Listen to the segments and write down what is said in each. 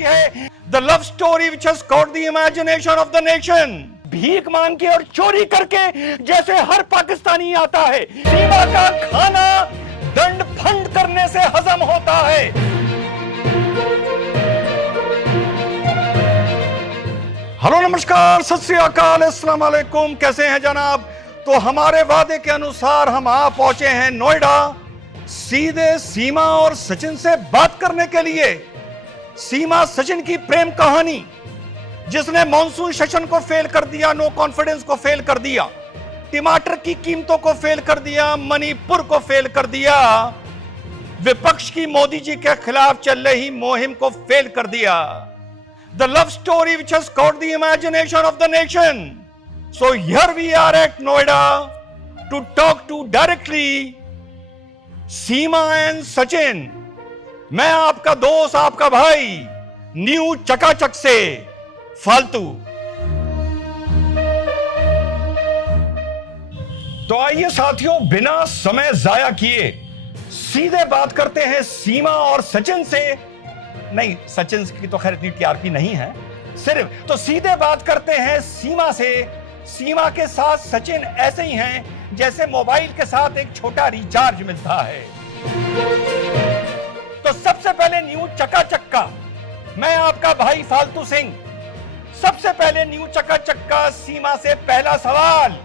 चलती है। The love story which has caught the imagination of the nation. भीख मांग के और चोरी करके जैसे हर पाकिस्तानी आता है। सीमा का खाना दंड फंड करने से हजम होता है। हेलो, नमस्कार, सत श्री अकाल, अस्सलाम वालेकुम। कैसे हैं जनाब? तो हमारे वादे के अनुसार हम आ पहुंचे हैं नोएडा, सीधे सीमा और सचिन से बात करने के लिए। सीमा सचिन की प्रेम कहानी, जिसने मॉनसून सेशन को फेल कर दिया, नो कॉन्फिडेंस को फेल कर दिया, टमाटर की कीमतों को फेल कर दिया, मणिपुर को फेल कर दिया, विपक्ष की मोदी जी के खिलाफ चल रही मुहिम को फेल कर दिया। The love story which has caught the imagination of the nation. So here we are at Noida to talk to directly Seema and Sachin. मैं आपका दोस्त, आपका भाई, न्यू चकाचक से फालतू। तो आइए साथियों, बिना समय जाया किए सीधे बात करते हैं सीमा और सचिन से। नहीं, सचिन की तो खैर इतनी टीआरपी नहीं है सिर्फ, तो सीधे बात करते हैं सीमा से। सीमा के साथ सचिन ऐसे ही हैं जैसे मोबाइल के साथ एक छोटा रिचार्ज मिलता है। तो सबसे पहले न्यू चकाचक का, मैं आपका भाई फालतू सिंह। सबसे पहले न्यू चकाचक का सीमा से पहला सवाल,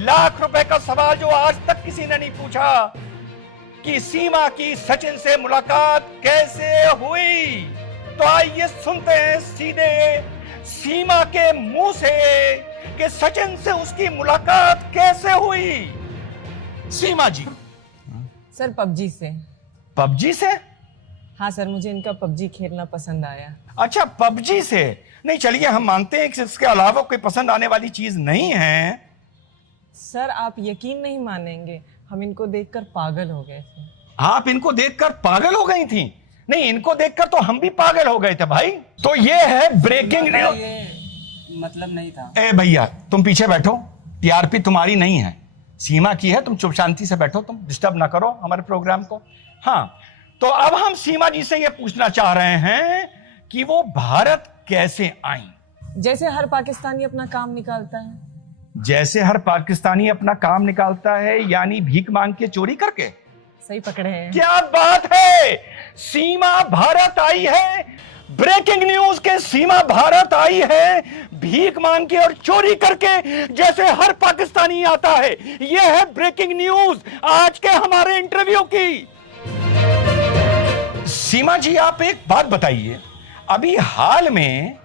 लाख रुपए का सवाल जो आज तक किसी ने नहीं पूछा कि सीमा की सचिन से मुलाकात कैसे हुई। तो आइए सुनते हैं सीधे सीमा के मुंह से कि सचिन से उसकी मुलाकात कैसे हुई। सीमा जी। सर पबजी से। पबजी से? हाँ सर, मुझे इनका पबजी खेलना पसंद आया। अच्छा, पबजी से। नहीं, चलिए हम मानते हैं कि इसके अलावा कोई पसंद आने वाली चीज नहीं है। सर आप यकीन नहीं मानेंगे, हम इनको देखकर पागल हो गए थे। आप इनको देखकर पागल हो गई थी? नहीं, इनको देखकर तो हम भी पागल हो गए थे भाई। तो ये है ब्रेकिंग न्यूज। मतलब नहीं था। ए भैया, तुम पीछे बैठो, टीआरपी तुम्हारी नहीं है, सीमा की है। तुम चुप शांति से बैठो, तुम डिस्टर्ब ना करो हमारे प्रोग्राम को। हाँ, तो अब हम सीमा जी से ये पूछना चाह रहे हैं कि वो भारत कैसे आई। जैसे हर पाकिस्तानी अपना काम निकालता है। जैसे हर पाकिस्तानी अपना काम निकालता है, यानी भीख मांग के चोरी करके। सही पकड़े हैं। क्या बात है, सीमा भारत आई है। ब्रेकिंग न्यूज के सीमा भारत आई है भीख मांग के और चोरी करके जैसे हर पाकिस्तानी आता है। यह है ब्रेकिंग न्यूज आज के हमारे इंटरव्यू की। सीमा जी, आप एक बात बताइए, अभी हाल में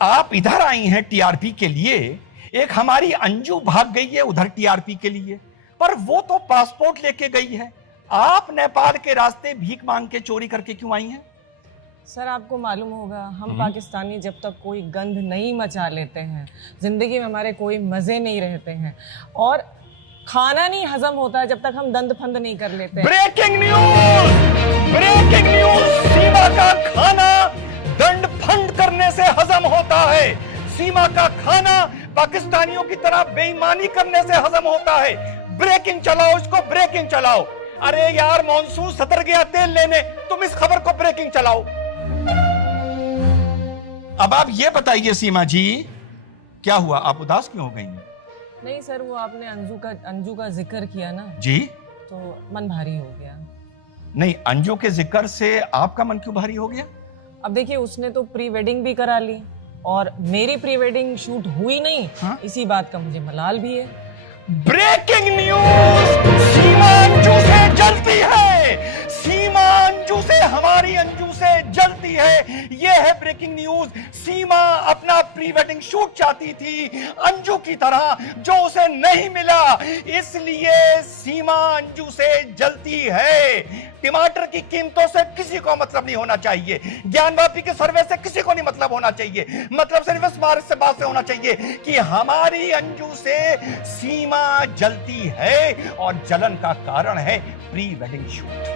आप इधर आई हैं टीआरपी के लिए। एक हमारी अंजू भाग गई है उधर टीआरपी के लिए, पर वो तो पासपोर्ट लेके गई है। आप नेपाल के रास्ते भीख मांग के चोरी करके क्यों आई हैं? सर आपको मालूम होगा, हम पाकिस्तानी जब तक कोई गंध नहीं मचा लेते हैं, जिंदगी में हमारे कोई मजे नहीं रहते हैं, और खाना नहीं हजम होता है जब तक हम दंड फंद नहीं कर लेते। Breaking news, breaking news. Seema का खाना दंड फंड करने से हजम होता है। सीमा का खाना पाकिस्तानियों की तरह बेईमानी करने से हजम होता है। ब्रेकिंग चलाओ, इसको ब्रेकिंग चलाओ। अरे यार, मॉनसून सतर गया तेल लेने, तुम इस खबर को ब्रेकिंग चलाओ। अब आप ये बताइए सीमा जी, क्या हुआ, आप उदास क्यों हो गई? नहीं सर, वो आपने अंजू का जिक्र किया ना जी, तो मन भारी हो गया। नहीं, अंजू के जिक्र से आपका मन क्यों भारी हो गया? अब देखिए, उसने तो प्री वेडिंग भी करा ली और मेरी प्री वेडिंग शूट हुई नहीं। हाँ? इसी बात का मुझे मलाल भी है। ब्रेकिंग न्यूज, सीमा अंजू से जलती है। सीमा अंजू से, हमारी अंजू से जलती है। यह है ब्रेकिंग न्यूज। सीमा अपना प्री वेडिंग शूट चाहती थी अंजू की तरह, जो उसे नहीं मिला, इसलिए सीमा अंजू से जलती है। टमाटर की कीमतों से किसी को मतलब नहीं होना चाहिए, ज्ञानवापी के सर्वे से किसी को नहीं मतलब होना चाहिए। मतलब सिर्फ इस बात से होना चाहिए कि हमारी अंजू से सीमा जलती है, और जलन का कारण है प्री वेडिंग शूट।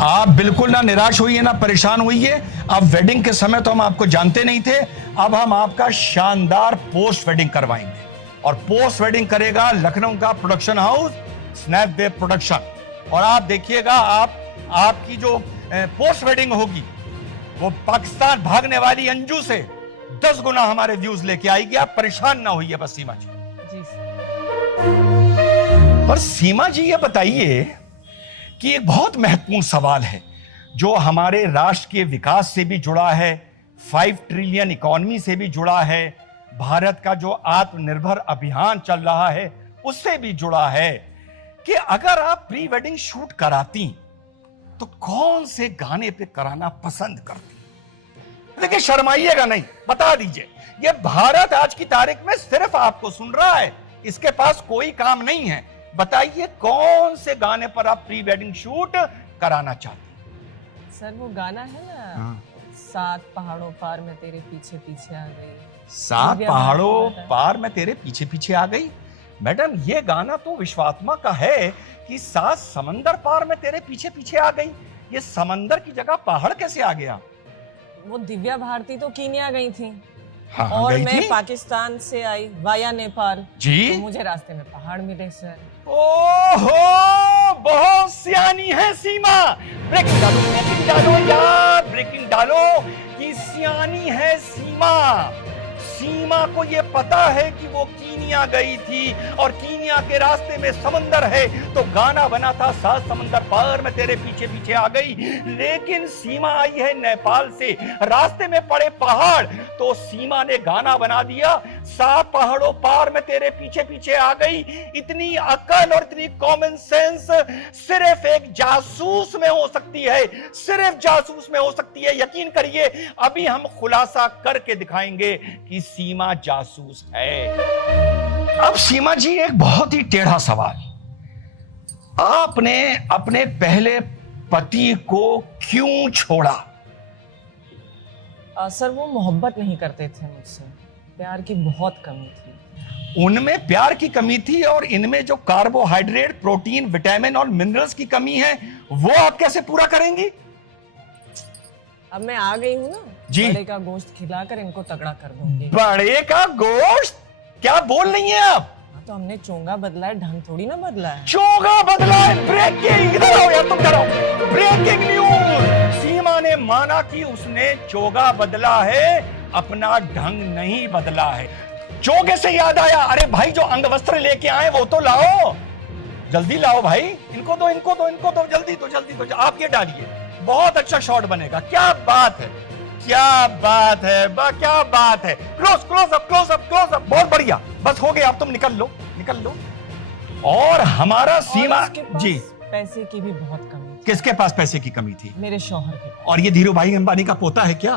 आप बिल्कुल ना निराश हुई है, ना परेशान हुई है। अब वेडिंग के समय तो हम आपको जानते नहीं थे, अब हम आपका शानदार पोस्ट वेडिंग करवाएंगे, और पोस्ट वेडिंग करेगा लखनऊ का प्रोडक्शन हाउस स्नैपदेव प्रोडक्शन। और आप देखिएगा, आपकी जो पोस्ट वेडिंग होगी वो पाकिस्तान भागने वाली अंजू से 10 गुना हमारे व्यूज लेके आएगी। आप परेशान ना होइए बस सीमा जी। जी सर। पर सीमा जी ये बताइए कि एक बहुत महत्वपूर्ण सवाल है जो हमारे राष्ट्र के विकास से भी जुड़ा है, 5 ट्रिलियन इकोनॉमी से भी जुड़ा है, भारत का जो आत्मनिर्भर अभियान चल रहा है उससे भी जुड़ा है कि अगर आप प्री वेडिंग शूट कराती तो कौन से गाने पे कराना पसंद करती? देखिए शर्माइएगा नहीं, बता दीजिए। ये भारत आज की तारीख में सिर्फ आपको सुन रहा है, इसके पास कोई काम नहीं है। बताइए कौन से गाने पर आप प्री वेडिंग शूट कराना चाहते? सर वो गाना है ना, 7 पहाड़ों पार मैं तेरे पीछे पीछे आ गई। 7 पहाड़ों पार मैं तेरे पीछे पीछे आ गई। मैडम ये गाना तो विश्वात्मा का है कि 7 समंदर पार मैं तेरे पीछे पीछे आ गई। ये समंदर की जगह पहाड़ कैसे आ गया? वो दिव्या भारती तो कीनिया गई थी। हाँ, और गई मैं थी? पाकिस्तान से आई वाया नेपाल जी? तो मुझे रास्ते में पहाड़ मिले सर। ओहो, बहुत सियानी है सीमा। ब्रेकिंग डालो यार, ब्रेकिंग डालो कि सियानी है सीमा। सीमा को ये पता है कि वो कीनिया गई थी और कीनिया के रास्ते में समंदर है, तो गाना बना था 7 समंदर पार मैं तेरे पीछे पीछे आ गई। लेकिन सीमा आई है नेपाल से, रास्ते में पड़े पहाड़, तो सीमा ने गाना बना दिया 7 पहाड़ों पार मैं तेरे पीछे पीछे आ गई। इतनी अकल और इतनी कॉमन सेंस सिर्फ एक जासूस में हो सकती है, सिर्फ जासूस में हो सकती है। यकीन करिए अभी हम खुलासा करके दिखाएंगे कि सीमा जासूस है। अब सीमा जी एक बहुत ही टेढ़ा सवाल, आपने अपने पहले पति को क्यों छोड़ा? सर वो मोहब्बत नहीं करते थे मुझसे, प्यार की बहुत कमी थी। उनमें प्यार की कमी थी और इनमें जो कार्बोहाइड्रेट, प्रोटीन, विटामिन और मिनरल्स की कमी है वो आप कैसे पूरा करेंगी? अब मैं आ गई हूँ ना जी। बड़े का गोश्त खिलाकर इनको तगड़ा कर दूंगी। बड़े का गोश्त? क्या बोल रही हैं आप? तो हमने चोंगा बदला है, ढंग थोड़ी ना बदला है। चोगा बदला है। ब्रेकिंग, इधर आओ यार, तुम करो ब्रेकिंग न्यूज। सीमा ने माना कि उसने चोगा बदला है, अपना ढंग नहीं बदला है। चोगे से याद आया, अरे भाई जो अंग वस्त्र लेके आए वो तो लाओ, जल्दी लाओ भाई। इनको दो, इनको दो, इनको दो, जल्दी दो, जल्दी दो। आप ये डालिए, बहुत अच्छा शॉट बनेगा। क्या बात है, क्या बात है, क्या बात है। Close close up, close up, close up. बहुत बढ़िया, बस हो गया, अब तुम निकल लो, निकल लो। और हमारा सीमा और उसके पास जी, पैसे की भी बहुत कमी थी। किसके पास पैसे की कमी थी? मेरे शौहर के पास। और ये धीरू भाई अंबानी का पोता है क्या?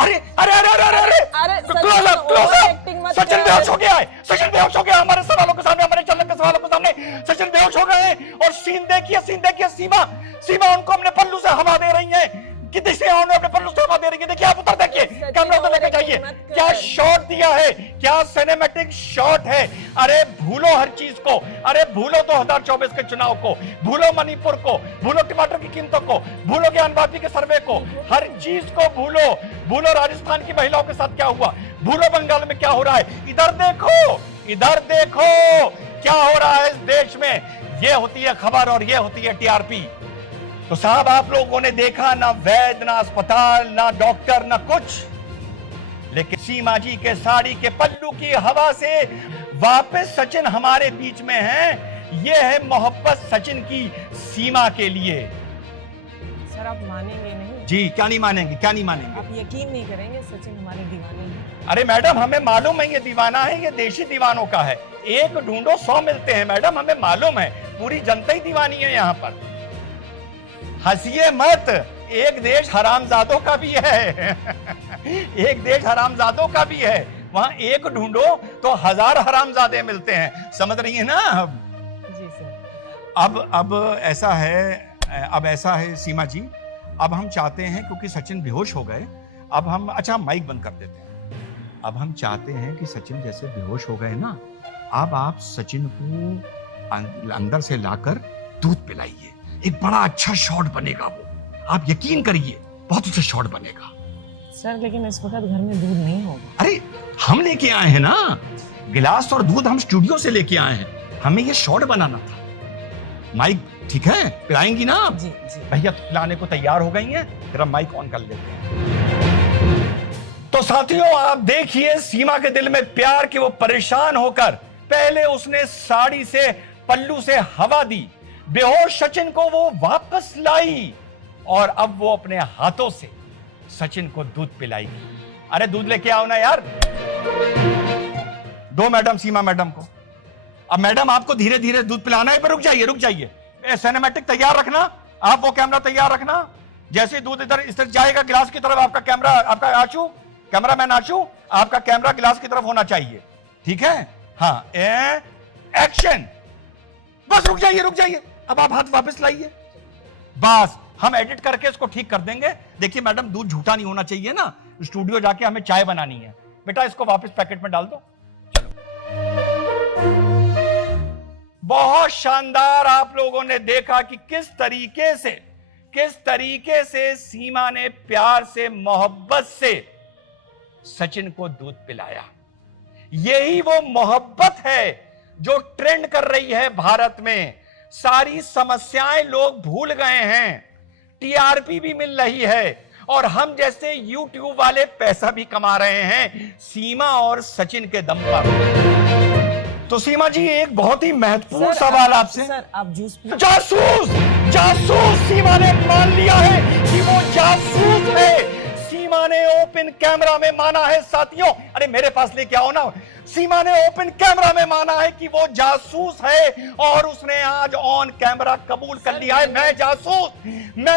अरे अरे अरे अरे अरे अरे close up, close up. Sachin बेहोश हो गया है, सचिन बेहोश हो गया हमारे सवालों के सामने, हमारे चलन के सवालों के सामने सचिन बेहोश हो गए हैं। और सीन देखिए, सीन देखिए। सीमा, सीमा उनको अपने पल्लू से हवा दे रही है। कितनी से उन्होंने अपने पल्लू से हवा दे रही है। देखिए आप उधर देखिए, कैमरा उधर लेके जाइए। क्या शॉट दिया है, क्या सिनेमैटिक शॉट है। अरे भूलो हर चीज को, अरे भूलो 2024 के चुनाव को, भूलो मणिपुर को, भूलो टमाटर की कीमतों को, भूलो ज्ञान वापी के सर्वे को, हर चीज को भूलो। भूलो राजस्थान की महिलाओं के साथ क्या हुआ, भूलो बंगाल में क्या हो रहा है। इधर देखो, इधर देखो क्या हो रहा है इस देश में। ये होती है खबर और ये होती है टीआरपी। तो साहब आप लोगों ने देखा ना वैद्य, ना अस्पताल, ना डॉक्टर, ना कुछ, लेकिन सीमा जी के साड़ी के पल्लू की हवा से वापस सचिन हमारे बीच में है। ये है मोहब्बत सचिन की सीमा के लिए। सर आप मानेंगे नहीं। जी, क्या नहीं मानेंगे, क्या नहीं मानेंगे? आप यकीन नहीं करेंगे, सचिन हमारे दीवाने हैं। अरे मैडम हमें मालूम है ये दीवाना है, ये देशी दीवानों का है। एक ढूंढो 100 मिलते हैं मैडम, हमें मालूम है। पूरी जनता ही दीवानी है यहाँ पर। हंसिए मत, एक देश हरामजादों का भी है। एक देश हरामजादों का भी है। वहां एक ढूंढो तो 1000 हरामजादे मिलते हैं। समझ रही है ना? जी सर। अब ऐसा है सीमा जी, अब हम चाहते हैं क्योंकि सचिन बेहोश हो गए, अब हम अच्छा माइक बंद कर देते हैं। अब हम चाहते हैं कि सचिन जैसे बेहोश हो गए ना, अब आप सचिन को अंदर से लाकर दूध पिलाइए। एक बड़ा अच्छा शॉट बनेगा वो, आप यकीन करिए, बहुत अच्छा शॉट बनेगा। सर लेकिन इस वक्त घर में दूध नहीं होगा। अरे हम लेके आए हैं ना, गिलास और दूध हम स्टूडियो से लेके आए हैं, हमें ये शॉट बनाना था। माइक ठीक है, पिलाएंगी ना आप? जी जी। भैया तो पिलाने को तैयार हो गई हैं, जरा माइक ऑन कर लेते हैं। तो साथियों आप देखिए सीमा के दिल में प्यार कि वो परेशान होकर पहले उसने साड़ी से पल्लू से हवा दी, बेहोश सचिन को वो वापस लाई और अब वो अपने हाथों से सचिन को दूध पिलाएगी। अरे दूध लेके आओ ना यार। दो मैडम सीमा मैडम को। अब मैडम आपको धीरे धीरे दूध पिलाना है, पर रुक जाइए रुक जाइए। सिनेमैटिक तैयार रखना, आप वो कैमरा तैयार रखना। जैसे दूध इधर इस तरफ जाएगा गिलास की तरफ, आपका कैमरा, आपका आशु कैमरामैन आशु, आपका कैमरा गिलास की तरफ होना चाहिए, ठीक है? हाँ, एक्शन। बस रुक जाइए। अब आप हाथ वापस लाइए, बस हम एडिट करके इसको ठीक कर देंगे। देखिए मैडम दूध झूठा नहीं होना चाहिए ना, स्टूडियो जाके हमें चाय बनानी है। बेटा इसको वापस पैकेट में डाल दो। बहुत शानदार। आप लोगों ने देखा कि किस तरीके से सीमा ने प्यार से मोहब्बत से सचिन को दूध पिलाया। यही वो मोहब्बत है जो ट्रेंड कर रही है भारत में। सारी समस्याएं लोग भूल गए हैं, टीआरपी भी मिल रही है और हम जैसे यूट्यूब वाले पैसा भी कमा रहे हैं सीमा और सचिन के दम पर। तो सीमा जी एक बहुत ही महत्वपूर्ण सवाल आपसे। सर आप जूस पिए। जासूस सीमा ने मान लिया है कि वो जासूस है। सीमा ने ओपन कैमरा में माना है साथियों। अरे मेरे पास लेके आओ ना। सीमा ने ओपन कैमरा में माना है कि वो जासूस है और उसने आज ऑन कैमरा कबूल कर लिया है। मैं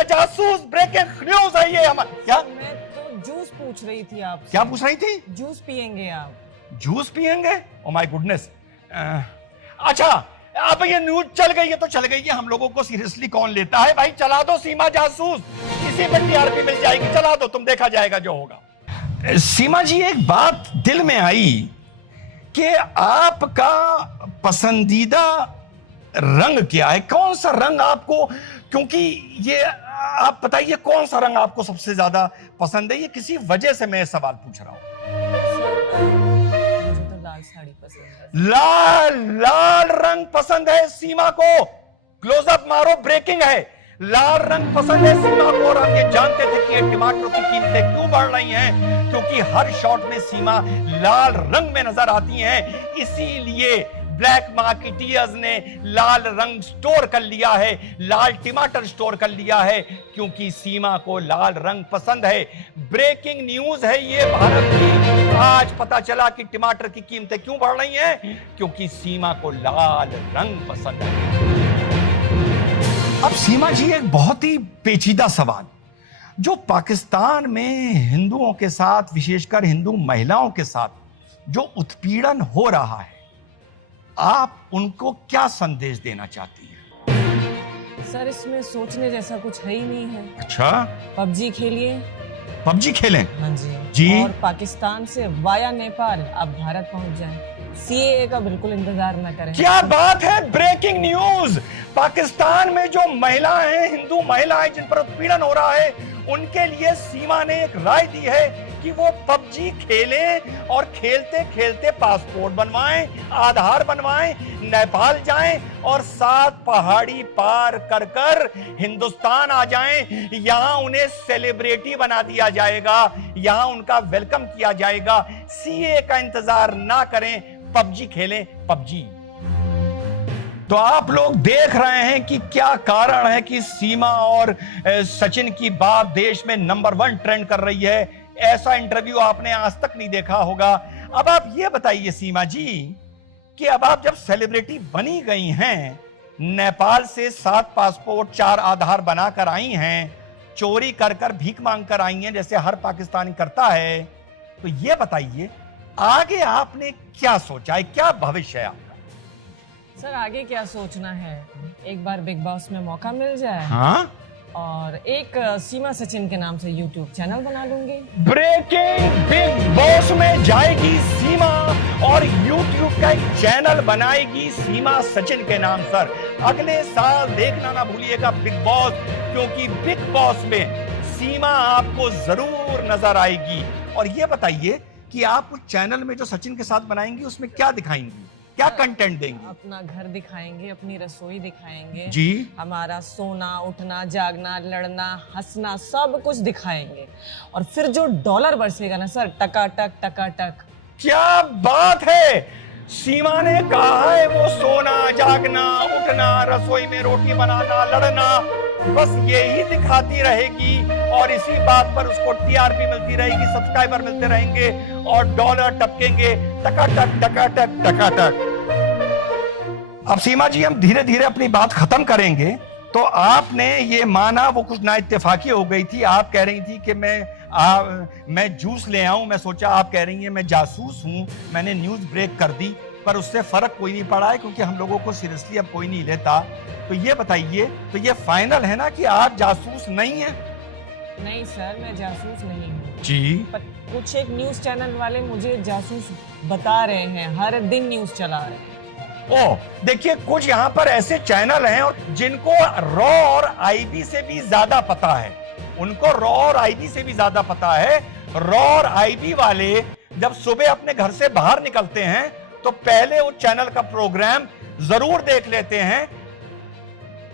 जासूस। ब्रेकिंग न्यूज है ये हमारा। क्या? मैं तो जूस पूछ रही थी आपसे। क्या पूछ रही थी? जूस पिएंगे आप? जूस पिएंगे? Oh my goodness. अच्छा अब ये न्यूज चल गई है तो चल गई है, हम लोगों को सीरियसली कौन लेता है भाई। चला दो सीमा जासूस, इसी पर टीआरपी मिल जाएगी। चला दो, तुम देखा जाएगा जो होगा। सीमा जी एक बात दिल में आई कि आपका पसंदीदा रंग क्या है? कौन सा रंग आपको, क्योंकि ये आप बताइए कौन सा रंग आपको सबसे ज्यादा पसंद है? ये किसी वजह से मैं सवाल पूछ रहा हूं। मुझे तो लाल साड़ी पसंद है। लाल रंग पसंद है सीमा को। क्लोजअप मारो, ब्रेकिंग है। लाल रंग पसंद है सीमा को और हम ये जानते थे कि ये टमाटरों की कीमतें क्यों बढ़ रही हैं, क्योंकि हर शॉट में सीमा लाल रंग में नजर आती हैं। इसीलिए ब्लैक मार्केटियर्स ने लाल रंग स्टोर कर लिया है, लाल टमाटर स्टोर कर लिया है, क्योंकि सीमा को लाल रंग पसंद है। ब्रेकिंग न्यूज है ये भारत की। आज पता चला कि टमाटर की कीमतें क्यों बढ़ रही हैं, क्योंकि सीमा को लाल रंग पसंद है। अब सीमा जी एक बहुत ही पेचीदा सवाल, जो पाकिस्तान में हिंदुओं के साथ, विशेषकर हिंदू महिलाओं के साथ जो उत्पीड़न हो रहा है, आप उनको क्या संदेश देना चाहती हैं? सर इसमें सोचने जैसा कुछ है ही नहीं है। अच्छा, पबजी खेलिए। पबजी खेलें? हाँ जी। और पाकिस्तान से वाया नेपाल आप भारत पहुंच जाएं। सीएए का बिल्कुल इंतजार न करें। क्या बात है, ब्रेकिंग न्यूज। पाकिस्तान में जो महिलाएं हैं, हिंदू महिलाएं जिन पर उत्पीड़न हो रहा है, उनके लिए सीमा ने एक राय दी है कि वो पबजी खेलें और खेलते खेलते पासपोर्ट बनवाएं, आधार बनवाएं, नेपाल जाएं और 7 पहाड़ी पार कर कर हिंदुस्तान आ जाएं। यहां उन्हें सेलिब्रिटी बना दिया जाएगा, यहां उनका वेलकम किया जाएगा। सीए का इंतजार ना करें, पबजी खेलें, पबजी। तो आप लोग देख रहे हैं कि क्या कारण है कि सीमा और सचिन की बात देश में नंबर 1 ट्रेंड कर रही है। ऐसा इंटरव्यू आपने आज तक नहीं देखा होगा। अब आप ये बताइए सीमा जी कि अब आप जब सेलिब्रिटी बनी गई हैं, नेपाल से 7 पासपोर्ट 4 आधार बनाकर आई हैं, चोरी कर कर भीख मांग कर आई हैं जैसे हर पाकिस्तानी करता है, तो ये बताइए आगे आपने क्या सोचा है, क्या भविष्य है आपका? सर आगे क्या सोचना है, एक बार बिग बॉस में मौका मिल जाए। हाँ? और एक सीमा सचिन के नाम से यूट्यूब चैनल बना लूंगी। ब्रेकिंग, बिग बॉस में जाएगी सीमा और यूट्यूब का एक चैनल बनाएगी सीमा सचिन के नाम। सर अगले साल देखना ना भूलिएगा बिग बॉस, क्योंकि बिग बॉस में सीमा आपको जरूर नजर आएगी। और ये बताइए कि आप उस चैनल में जो सचिन के साथ बनाएंगी उसमें क्या दिखाएंगी? क्या कंटेंट देंगी? अपना घर दिखाएंगे, अपनी रसोई दिखाएंगे जी। हमारा सोना उठना जागना लड़ना हंसना सब कुछ दिखाएंगे। और फिर जो डॉलर बरसेगा ना सर, टकाटक टकाटक। क्या बात है! सीमा ने कहा है वो सोना जागना उठना रसोई में रोटी बनाना लड़ना बस यही दिखाती रहेगी और इसी बात पर उसको टीआरपी मिलती रहेगी, सब्सक्राइबर मिलते रहेंगे और डॉलर टपकेंगे टकाटक टकाटक टकाटक। अब सीमा जी हम धीरे धीरे अपनी बात खत्म करेंगे। तो आपने ये माना वो कुछ ना इत्तेफाकी हो गई थी, आप कह रही थी कि मैं जूस ले आऊं, मैं सोचा आप कह रही हैं मैं जासूस हूं, मैंने न्यूज ब्रेक कर दी, पर उससे फर्क कोई नहीं पड़ा है क्योंकि हम लोगों को सीरियसली अब कोई नहीं लेता। तो ये बताइए, तो ये फाइनल है ना कि आप जासूस नहीं हैं? नहीं सर, मैं जासूस नहीं हूँ जी। पर कुछ एक न्यूज चैनल वाले मुझे जासूस बता रहे हैं, हर दिन न्यूज चला रहे हैं। ओ देखिए, कुछ यहाँ पर ऐसे चैनल हैं और जिनको रॉ और आईबी से भी ज्यादा पता है, उनको रॉ और आईबी से भी ज्यादा पता है। रॉ और आईबी वाले जब सुबह अपने घर से बाहर निकलते हैं तो पहले उस चैनल का प्रोग्राम जरूर देख लेते हैं।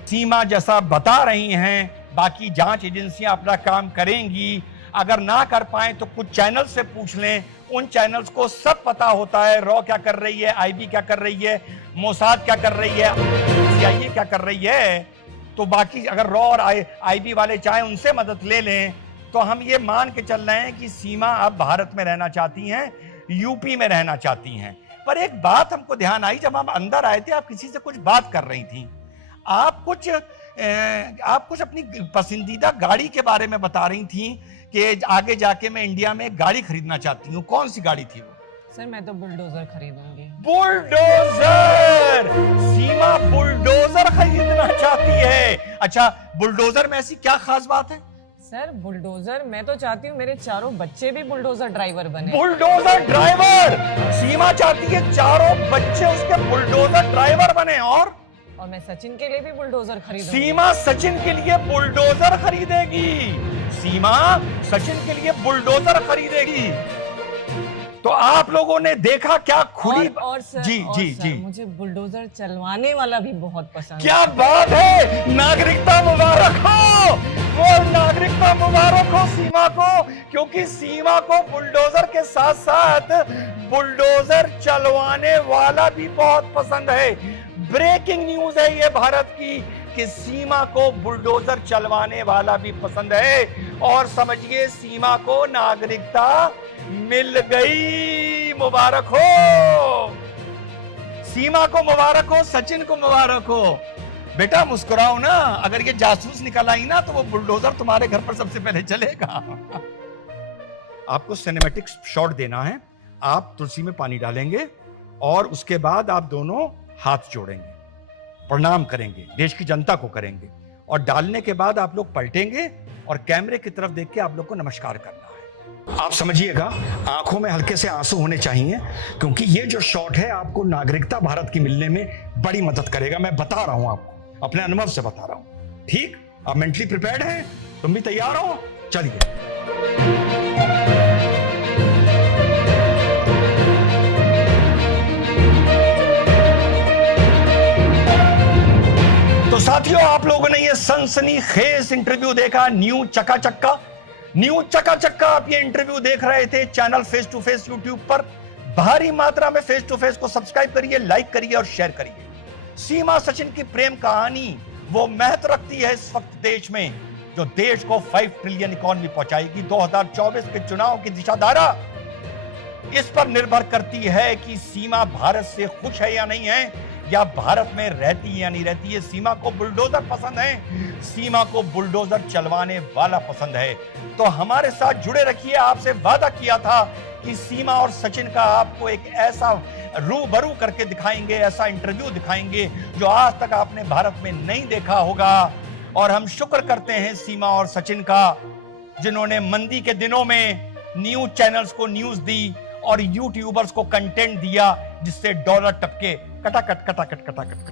सीमा जैसा बता रही हैं, बाकी जांच एजेंसियां अपना काम करेंगी, अगर ना कर पाए तो कुछ चैनल से पूछ लें, उन चैनल्स को सब पता होता है रॉ क्या कर रही है, आईबी क्या कर रही है, मोसाद क्या कर रही है, CIA क्या कर रही है। तो बाकी अगर रॉ और आईबी वाले चाहे उनसे मदद ले लें तो हम ये मान के चल रहे हैं कि सीमा अब भारत में रहना चाहती हैं, यूपी में रहना चाहती हैं। पर एक बात हमको ध्यान आई, जब हम अंदर आए थे आप किसी से कुछ बात कर रही थी, आप कुछ अपनी पसंदीदा गाड़ी के बारे में बता रही थी कि आगे जाके मैं इंडिया में गाड़ी खरीदना चाहती हूँ। कौन सी गाड़ी थी वो? सर मैं तो बुलडोजर खरीदूंगी। बुलडोजर! सीमा बुलडोजर खरीदना चाहती है। अच्छा, बुलडोजर में ऐसी क्या खास बात है? सर बुलडोजर, मैं तो चाहती हूँ मेरे चारों बच्चे भी बुलडोजर ड्राइवर बने। Bulldozer driver! सीमा चाहती है चारों बच्चे उसके बुलडोजर ड्राइवर बने। और मैं सचिन के लिए भी बुलडोजर खरीदूंगी। सीमा सचिन के लिए बुलडोजर खरीदेगी। सीमा सचिन के लिए बुलडोजर खरीदेगी। तो आप लोगों ने देखा क्या खुली और सर, जी और जी सर, जी मुझे बुलडोजर चलवाने वाला भी बहुत पसंद क्या बात है! नागरिकता मुबारक हो, वो नागरिकता मुबारक हो सीमा को, क्योंकि सीमा को बुलडोजर के साथ साथ बुलडोजर चलवाने वाला भी बहुत पसंद है। ब्रेकिंग न्यूज है ये भारत की कि सीमा को बुलडोजर चलवाने वाला भी पसंद है। और समझिए सीमा को नागरिकता मिल गई। मुबारक हो सीमा को, मुबारक हो सचिन को, मुबारक हो। बेटा मुस्कुराओ ना, अगर ये जासूस निकल आई ना तो वो बुलडोजर तुम्हारे घर पर सबसे पहले चलेगा। आपको सिनेमैटिक शॉट देना है, आप तुलसी में पानी डालेंगे और उसके बाद आप दोनों हाथ जोड़ेंगे, प्रणाम करेंगे, देश की जनता को करेंगे और डालने के बाद आप लोग पलटेंगे और कैमरे की तरफ देख के आप लोग को नमस्कार करना है। आप समझिएगा, आंखों में हल्के से आंसू होने चाहिए क्योंकि ये जो शॉट है आपको नागरिकता भारत की मिलने में बड़ी मदद करेगा। मैं बता रहा हूं आपको, अपने अनुभव से बता रहा हूं। ठीक, आप मेंटली प्रिपेयर्ड हैं? तुम भी तैयार हो? चलिए। तो साथियों, आप लोगों ने ये सनसनीखेज इंटरव्यू देखा न्यू चकाचक्का। न्यू चकाचक्का आप ये इंटरव्यू देख रहे थे channel Face to Face YouTube पर। भारी मात्रा में फेस टू फेस को सब्सक्राइब करिए, लाइक करिए और शेयर करिए। सीमा सचिन की प्रेम कहानी वो महत्व रखती है इस वक्त देश में, जो देश को 5 ट्रिलियन इकोनॉमी पहुंचाएगी। 2024 के चुनाव की दिशाधारा इस पर निर्भर करती है कि सीमा भारत से खुश है या नहीं है, या भारत में रहती है या नहीं रहती है। सीमा को बुलडोजर पसंद है, सीमा को बुलडोजर चलवाने वाला पसंद है। तो हमारे साथ जुड़े रखिए। आपसे वादा किया था कि सीमा और सचिन का आपको एक ऐसा रूबरू करके दिखाएंगे, ऐसा इंटरव्यू दिखाएंगे जो आज तक आपने भारत में नहीं देखा होगा। और हम शुक्र करते हैं सीमा और सचिन का, जिन्होंने मंदी के दिनों में न्यूज चैनल्स को न्यूज दी और यूट्यूबर्स को कंटेंट दिया जिससे डॉलर टपके कटाकट कटाकट कटाकट।